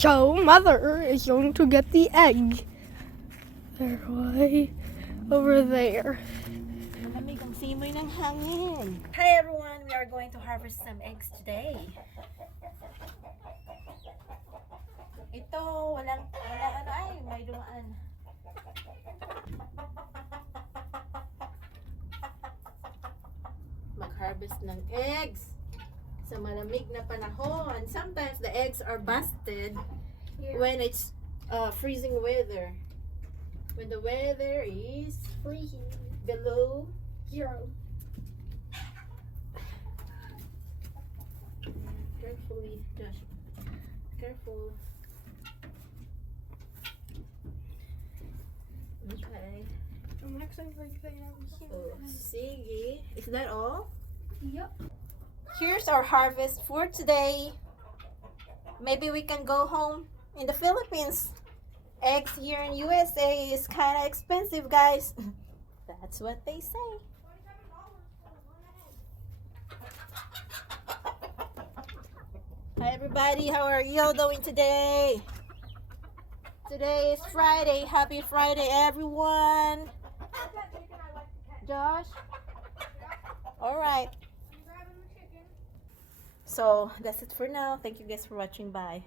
So mother is going to get the egg. They're way over there. Malamig ang simoy ng hangin. Hi everyone, we are going to harvest some eggs today. Ito, walang ano ay, may dumaan. Mag-harvest ng eggs sa malamig na panahon. Sometimes the eggs are busted when it's freezing weather. When the weather is freezing below 0. Carefully, Josh. Careful. Okay. I'm actually like Oh, sige. Is that all? Yep. Here's our harvest for today. Maybe we can go home in the Philippines. Eggs here in USA is kind of expensive, guys. That's what they say. Hi everybody, how are you all doing today? Today is Friday. Happy Friday, everyone. Josh? Alright. So, that's it for now. Thank you guys for watching. Bye.